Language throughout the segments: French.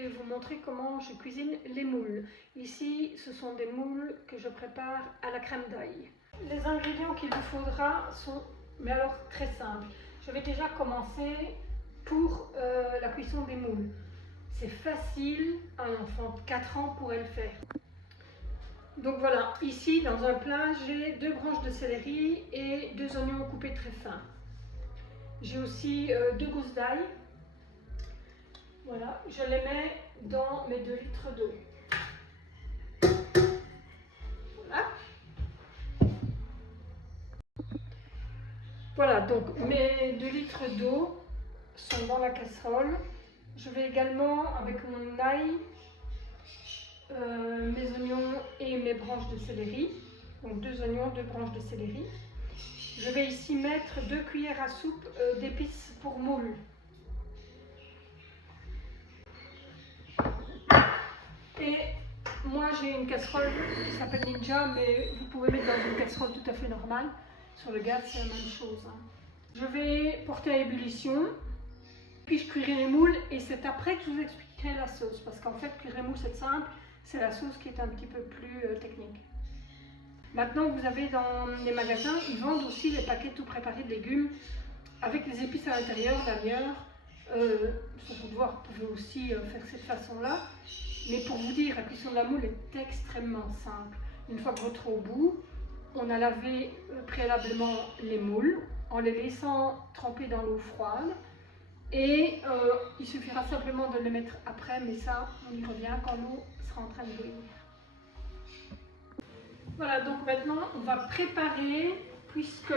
vais vous montrer comment je cuisine les moules. Ici, ce sont des moules que je prépare à la crème d'ail. Les ingrédients qu'il vous faudra sont, mais alors très simples. Je vais déjà commencer pour la cuisson des moules. C'est facile, un enfant de 4 ans pourrait le faire. Donc voilà, ici dans un plat, j'ai 2 branches de céleri et 2 oignons coupés très fins. J'ai aussi 2 gousses d'ail. Voilà, je les mets dans mes 2 litres d'eau. Voilà. Voilà, donc mes 2 litres d'eau sont dans la casserole. Je vais également, avec mon ail, mes oignons et mes branches de céleri. Donc 2 oignons, 2 branches de céleri. Je vais ici mettre 2 cuillères à soupe d'épices pour moules. Et moi j'ai une casserole qui s'appelle Ninja, mais vous pouvez mettre dans une casserole tout à fait normale. Sur le gaz, c'est la même chose. Je vais porter à ébullition, puis je cuirai les moules et c'est après que je vous expliquerai la sauce. Parce qu'en fait, cuire les moules c'est simple, c'est la sauce qui est un petit peu plus technique. Maintenant, vous avez dans les magasins, ils vendent aussi les paquets tout préparés de légumes avec les épices à l'intérieur. D'ailleurs, sur vous pouvez aussi faire cette façon-là. Mais pour vous dire, la cuisson de la moule est extrêmement simple. Une fois que votre au bout, on a lavé préalablement les moules en les laissant tremper dans l'eau froide. Et il suffira simplement de les mettre après, mais ça, on y revient quand l'eau sera en train de bouillir. Voilà, donc maintenant, on va préparer, puisque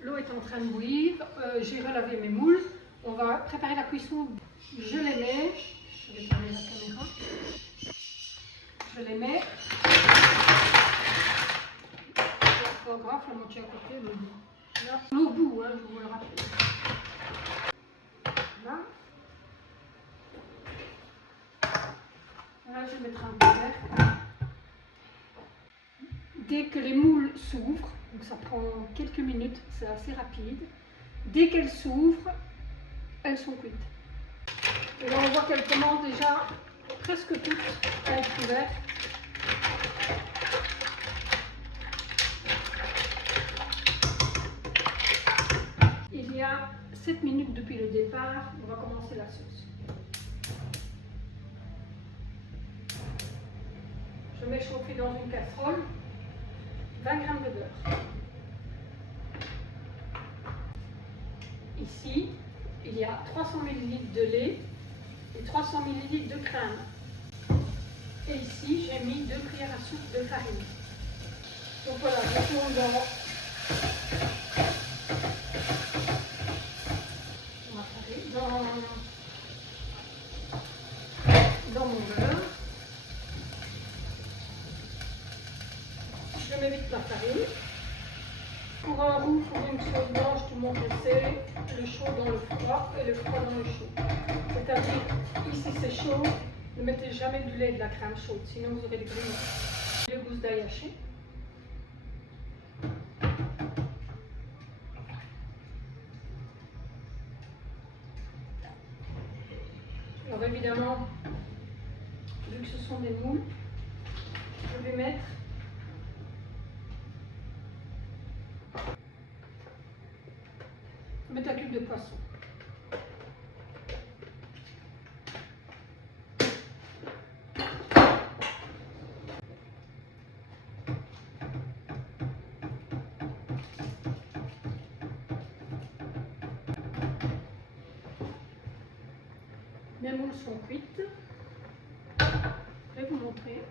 l'eau est en train de bouillir, j'ai relavé mes moules, on va préparer la cuisson. Je les mets, je vais tourner la caméra, je les mets, l'orthographe, la moitié à côté, là, au bout, hein, je vous le rappelle. Là. Voilà, je vais mettre un couvert. Dès que les moules s'ouvrent, donc ça prend quelques minutes, c'est assez rapide, dès qu'elles s'ouvrent, elles sont cuites. Et là on voit qu'elles commencent déjà presque toutes à être ouvertes. Il y a 7 minutes depuis le départ, on va commencer la sauce. Je mets chauffer dans une casserole 20 g de beurre. Ici, il y a 300 ml de lait et 300 ml de crème. Et ici, j'ai mis 2 cuillères à soupe de farine. Donc voilà, je tourne dans mon beurre. Je mets vite la farine. Pour un roux, pour une sauce blanche, tout le monde le sait, le chaud dans le froid et le froid dans le chaud. C'est-à-dire, ici c'est chaud, ne mettez jamais du lait et de la crème chaude, sinon vous aurez des grumeaux. 2 gousses d'ail hachées. Alors évidemment, vu que ce sont des moules, je vais mettre un cube de poisson. Mes moules sont cuites. Je vais vous montrer.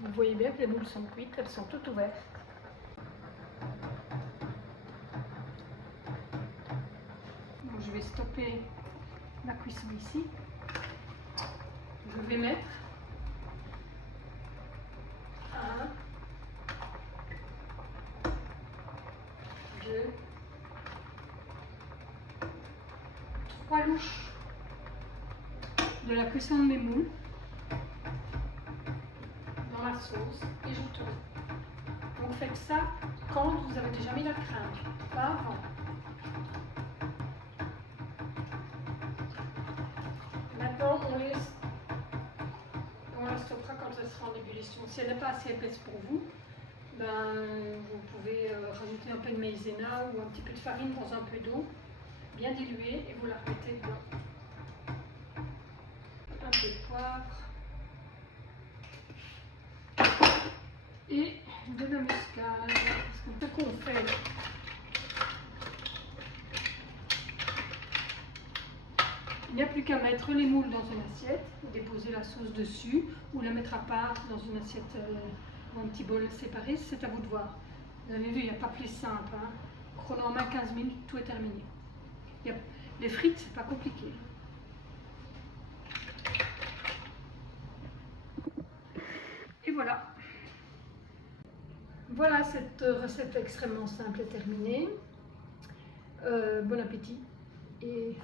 Vous voyez bien que les moules sont cuites, elles sont toutes ouvertes. Donc, je vais stopper la cuisson ici. Je vais mettre 1, 2, 3 louches de la cuisson de mes moules dans la sauce et je tourne. Donc faites ça quand vous avez déjà mis la crème, pas avant. Maintenant on laisse ébullition. Si elle n'est pas assez épaisse pour vous, ben, vous pouvez rajouter un peu de maïzena ou un petit peu de farine dans un peu d'eau, bien diluée, et vous la remettez dedans. Un peu de poivre et de la muscade. Ce qu'on fait, il n'y a plus qu'à mettre les moules dans une assiette, déposer la sauce dessus ou la mettre à part dans une assiette ou un petit bol séparé, c'est à vous de voir. Vous avez vu, il n'y a pas plus simple. Hein. Chrono en main, 15 minutes, tout est terminé. Les frites, c'est pas compliqué. Et voilà. Voilà, cette recette extrêmement simple est terminée. Bon appétit et